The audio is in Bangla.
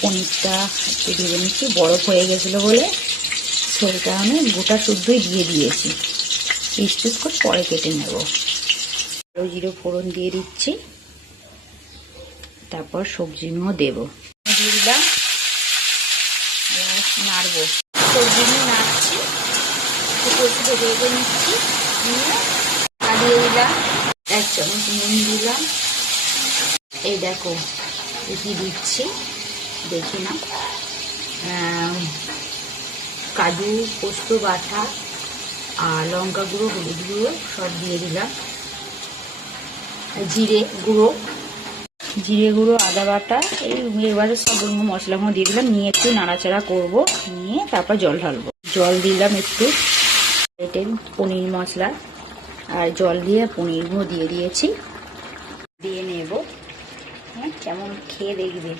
পনিরটা একটু ভেজে নিচ্ছি, বরফ হয়ে গেছিলো বলে সেই কারণে গোটা শুদ্ধই দিয়ে দিয়েছি। পিস পিস করে পরে কেটে নেব। জিরে ফোড়ন দিয়ে দিচ্ছি, তারপর সবজিগুলো দেবো, দিয়ে দিলাম, নাড়বো, সবজিগুলো নাড়ছি, একটু ভেজে নিচ্ছি, নিয়ে দিয়ে দিলাম 1 চামচ নুন দিলাম। এই দেখো কি দিচ্ছি দেখি না, কাজু পোস্ত বাটা আর লঙ্কা গুঁড়ো, হলুদ গুঁড়ো সব দিয়ে দিলাম, জিরে গুঁড়ো, আদা বাটা, এবারে সব মশলাগুলো দিয়ে দিলাম, নিয়ে একটু নাড়াচাড়া করব, নিয়ে তারপর জল ঢালবো। জল দিলাম একটু, পনির মশলা আর জল দিয়ে পনিরগুলো দিয়ে দিয়েছি, দিয়ে নেব। হ্যাঁ, কেমন খেয়ে দেখবে।